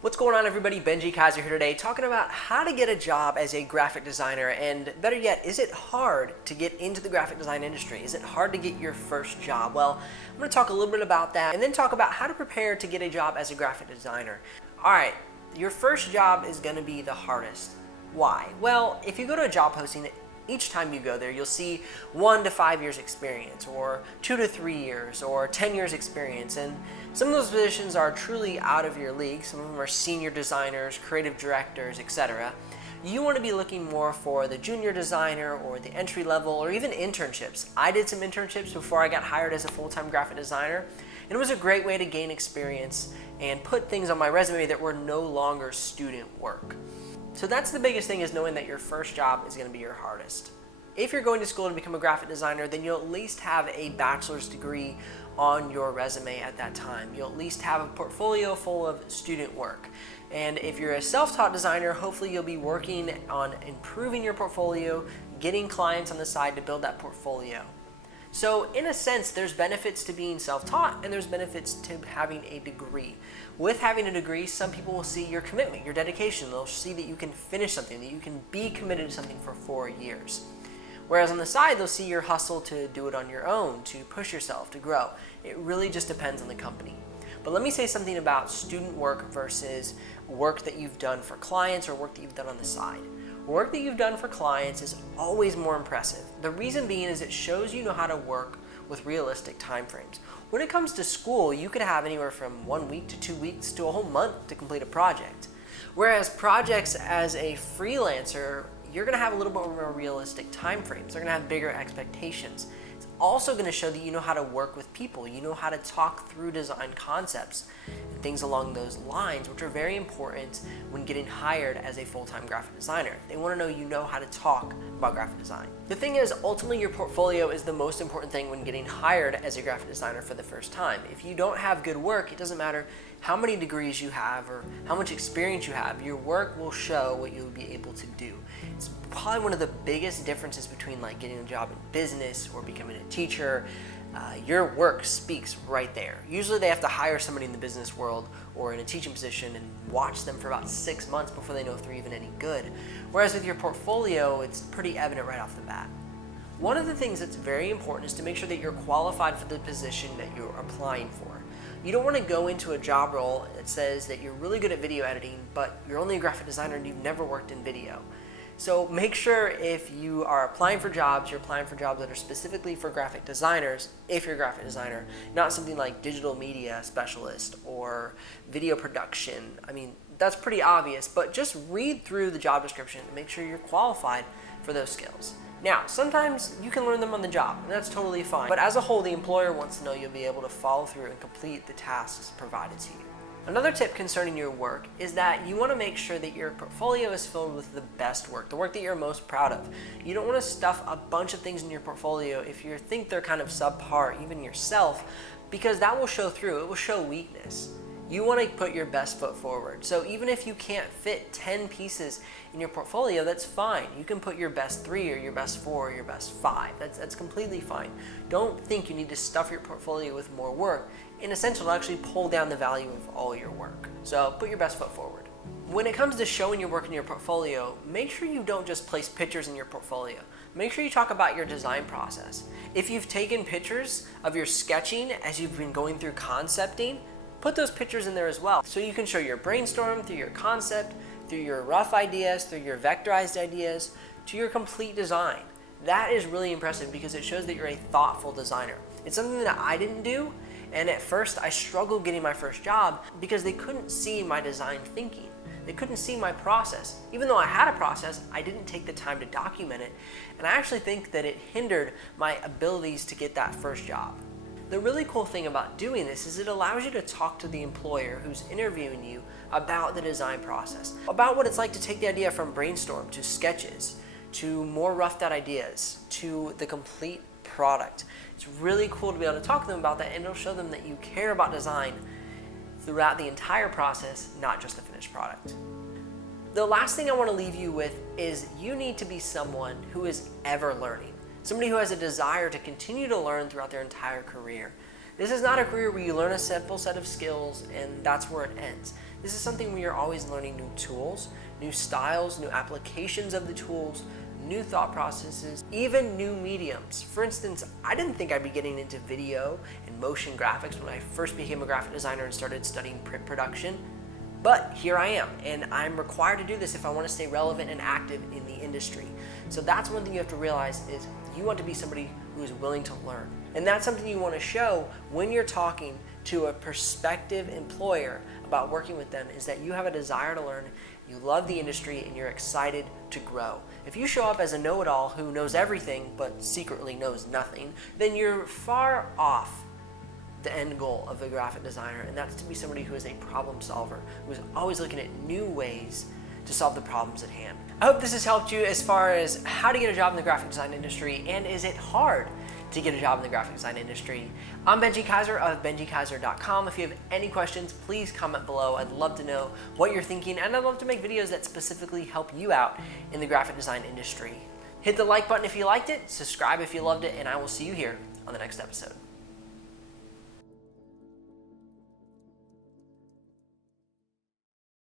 What's going on, everybody? Benji Kaiser here today, talking about how to get a job as a graphic designer, and better yet, is it hard to get into the graphic design industry? Is it hard to get your first job? Well, I'm going to talk a little bit about that and then talk about how to prepare to get a job as a graphic designer. Alright, your first job is going to be the hardest. Why? Well, if you go to a job posting, each time you go there, you'll see 1 to 5 years experience, or 2 to 3 years, or 10 years experience. And some of those positions are truly out of your league. Some of them are senior designers, creative directors, etc. You want to be looking more for the junior designer or the entry level or even internships. I did some internships before I got hired as a full-time graphic designer, and it was a great way to gain experience and put things on my resume that were no longer student work. So that's the biggest thing, is knowing that your first job is going to be your hardest. If you're going to school to become a graphic designer, then you'll at least have a bachelor's degree on your resume at that time. You'll at least have a portfolio full of student work. And if you're a self-taught designer, hopefully you'll be working on improving your portfolio, getting clients on the side to build that portfolio. So in a sense, there's benefits to being self-taught and there's benefits to having a degree. With having a degree, some people will see your commitment, your dedication. They'll see that you can finish something, that you can be committed to something for 4 years. Whereas on the side, they'll see your hustle to do it on your own, to push yourself, to grow. It really just depends on the company. But let me say something about student work versus work that you've done for clients or work that you've done on the side. Work that you've done for clients is always more impressive. The reason being is it shows you know how to work with realistic time frames. When it comes to school, you could have anywhere from 1 week to 2 weeks to a whole month to complete a project. Whereas projects as a freelancer, you're going to have a little bit more realistic time frames. They're going to have bigger expectations. It's also going to show that you know how to work with people. You know how to talk through design concepts and things along those lines, which are very important when getting hired as a full-time graphic designer. They want to know you know how to talk about graphic design. The thing is, ultimately your portfolio is the most important thing when getting hired as a graphic designer for the first time. If you don't have good work, it doesn't matter how many degrees you have or how much experience you have, your work will show what you'll be able to do. It's probably one of the biggest differences between like getting a job in business or becoming a teacher. Your work speaks right there. Usually they have to hire somebody in the business world or in a teaching position and watch them for about 6 months before they know if they're even any good. Whereas with your portfolio, it's pretty evident right off the bat. One of the things that's very important is to make sure that you're qualified for the position that you're applying for. You don't want to go into a job role that says that you're really good at video editing, but you're only a graphic designer and you've never worked in video. So make sure if you are applying for jobs, you're applying for jobs that are specifically for graphic designers, if you're a graphic designer, not something like digital media specialist or video production. I mean, that's pretty obvious, but just read through the job description and make sure you're qualified for those skills. Now, sometimes you can learn them on the job, and that's totally fine. But as a whole, the employer wants to know you'll be able to follow through and complete the tasks provided to you. Another tip concerning your work is that you want to make sure that your portfolio is filled with the best work, the work that you're most proud of. You don't want to stuff a bunch of things in your portfolio if you think they're kind of subpar, even yourself, because that will show through. It will show weakness. You want to put your best foot forward. So even if you can't fit 10 pieces in your portfolio, that's fine. You can put your best 3 or your best 4 or your best 5. That's completely fine. Don't think you need to stuff your portfolio with more work. In a sense, it'll actually pull down the value of all your work. So put your best foot forward. When it comes to showing your work in your portfolio, make sure you don't just place pictures in your portfolio. Make sure you talk about your design process. If you've taken pictures of your sketching as you've been going through concepting, put those pictures in there as well, so you can show your brainstorm through your concept, through your rough ideas, through your vectorized ideas, to your complete design. That is really impressive because it shows that you're a thoughtful designer. It's something that I didn't do, and at first I struggled getting my first job because they couldn't see my design thinking. They couldn't see my process. Even though I had a process, I didn't take the time to document it, and I actually think that it hindered my abilities to get that first job. The really cool thing about doing this is it allows you to talk to the employer who's interviewing you about the design process, about what it's like to take the idea from brainstorm to sketches, to more roughed out ideas, to the complete product. It's really cool to be able to talk to them about that, and it'll show them that you care about design throughout the entire process, not just the finished product. The last thing I want to leave you with is you need to be someone who is ever learning. Somebody who has a desire to continue to learn throughout their entire career. This is not a career where you learn a simple set of skills and that's where it ends. This is something where you're always learning new tools, new styles, new applications of the tools, new thought processes, even new mediums. For instance, I didn't think I'd be getting into video and motion graphics when I first became a graphic designer and started studying print production. But here I am, and I'm required to do this if I want to stay relevant and active in the industry. So that's one thing you have to realize is you want to be somebody who is willing to learn. And that's something you want to show when you're talking to a prospective employer about working with them, is that you have a desire to learn, you love the industry, and you're excited to grow. If you show up as a know-it-all who knows everything but secretly knows nothing, then you're far off the end goal of the graphic designer, and that's to be somebody who is a problem solver, who is always looking at new ways to solve the problems at hand. I hope this has helped you as far as how to get a job in the graphic design industry, and is it hard to get a job in the graphic design industry. I'm Benji Kaiser of BenjiKaiser.com. If you have any questions, please comment below. I'd love to know what you're thinking, and I'd love to make videos that specifically help you out in the graphic design industry. Hit the like button if you liked it, subscribe if you loved it, and I will see you here on the next episode.